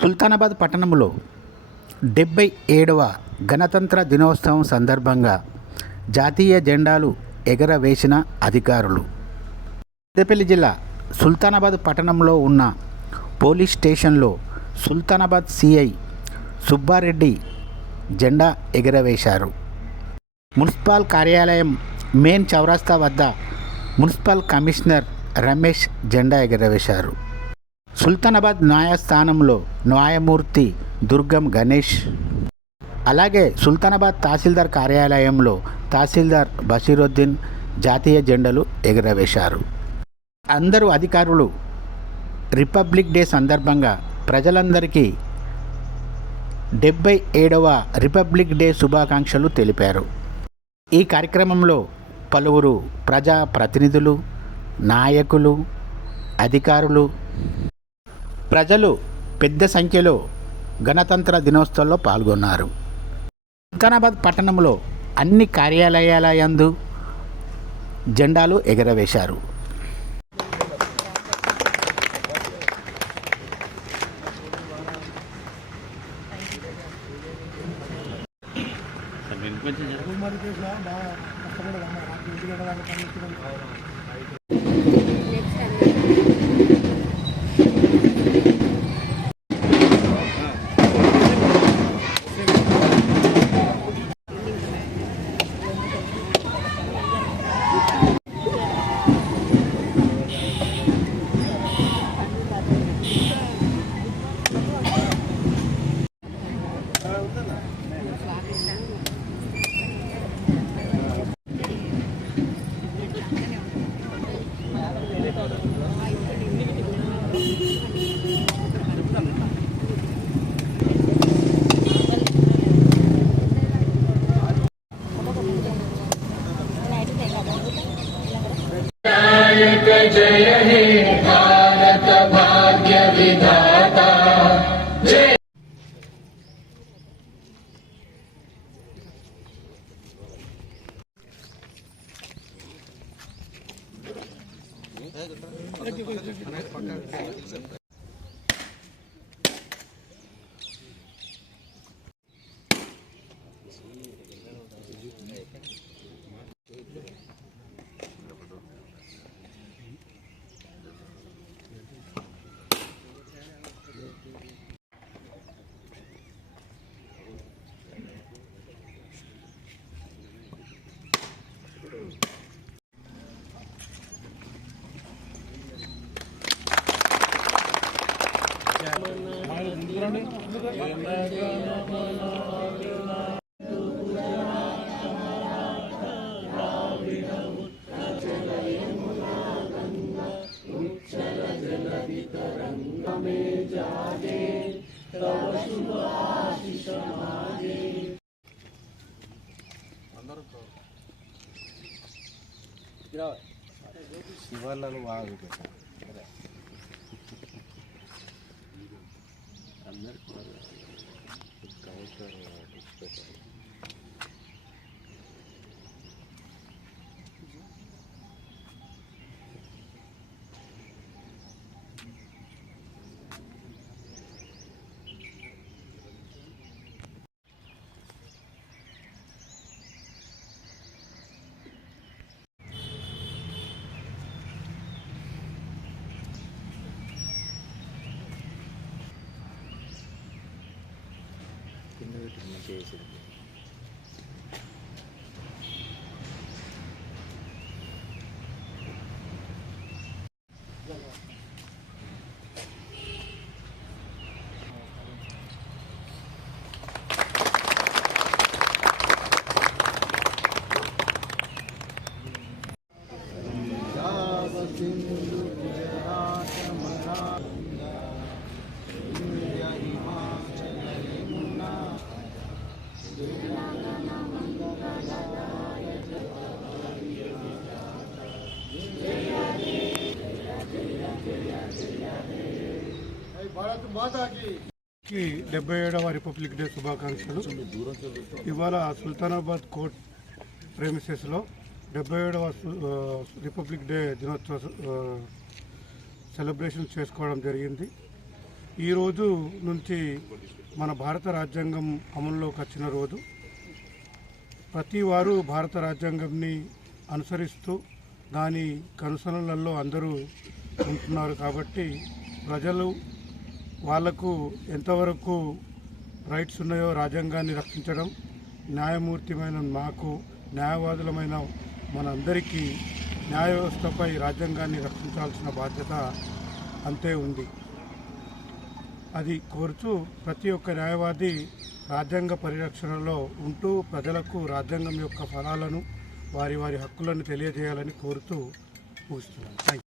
సుల్తానాబాద్ పట్టణంలో 77వ గణతంత్ర దినోత్సవం సందర్భంగా జాతీయ జెండాలు ఎగరవేసిన అధికారులు. పెద్దపల్లి జిల్లా సుల్తానాబాద్ పట్టణంలో ఉన్న పోలీస్ స్టేషన్లో సుల్తానాబాద్ సిఐ సుబ్బారెడ్డి జెండా ఎగరవేశారు. మున్సిపల్ కార్యాలయం మెయిన్ చౌరస్తా వద్ద మున్సిపల్ కమిషనర్ రమేష్ జెండా ఎగరవేశారు. సుల్తానాబాద్ న్యాయస్థానంలో న్యాయమూర్తి దుర్గం గణేష్, అలాగే సుల్తానాబాద్ తహసీల్దార్ కార్యాలయంలో తహసీల్దార్ బషీరుద్దీన్ జాతీయ జెండాలు ఎగరవేశారు. అందరూ అధికారులు రిపబ్లిక్ డే సందర్భంగా ప్రజలందరికీ 77వ రిపబ్లిక్ డే శుభాకాంక్షలు తెలిపారు. ఈ కార్యక్రమంలో పలువురు ప్రజా ప్రతినిధులు, నాయకులు, అధికారులు, ప్రజలు పెద్ద సంఖ్యలో గణతంత్ర దినోత్సవంలో పాల్గొన్నారు. సుల్తానాబాద్ పట్టణంలో అన్ని కార్యాలయాల యందు జెండాలు ఎగరవేశారు. जय हे भारत भाग्य विधाता जय। శివాలను బాగా చేసింది. భారత్ మాతాకి 77వ రిపబ్లిక్ డే శుభాకాంక్షలు. ఇవాళ సుల్తానాబాద్ కోర్ట్ ప్రెమిసెస్లో 77వ రిపబ్లిక్ డే దినోత్సవ సెలబ్రేషన్ చేసుకోవడం జరిగింది. ఈ రోజు నుంచి మన భారత రాజ్యాంగం అమల్లోకి వచ్చిన రోజు. ప్రతి వారు భారత రాజ్యాంగంని అనుసరిస్తూ దాని కనుసనలలో అందరూ ఉంటున్నారు. కాబట్టి ప్రజలు వాళ్లకు ఎంతవరకు రైట్స్ ఉన్నాయో రాజ్యాంగాన్ని రక్షించడం, న్యాయమూర్తిమైన మాకు, న్యాయవాదులమైన మనందరికీ న్యాయ వ్యవస్థపై రాజ్యాంగాన్ని రక్షించాల్సిన బాధ్యత అంతే ఉంది. అది కోరుతూ ప్రతి ఒక్క న్యాయవాది రాజ్యాంగ పరిరక్షణలో ఉంటూ ప్రజలకు రాజ్యాంగం యొక్క ఫలాలను, వారి హక్కులను తెలియజేయాలని కోరుతూ ముగిస్తున్నాను. Thank you.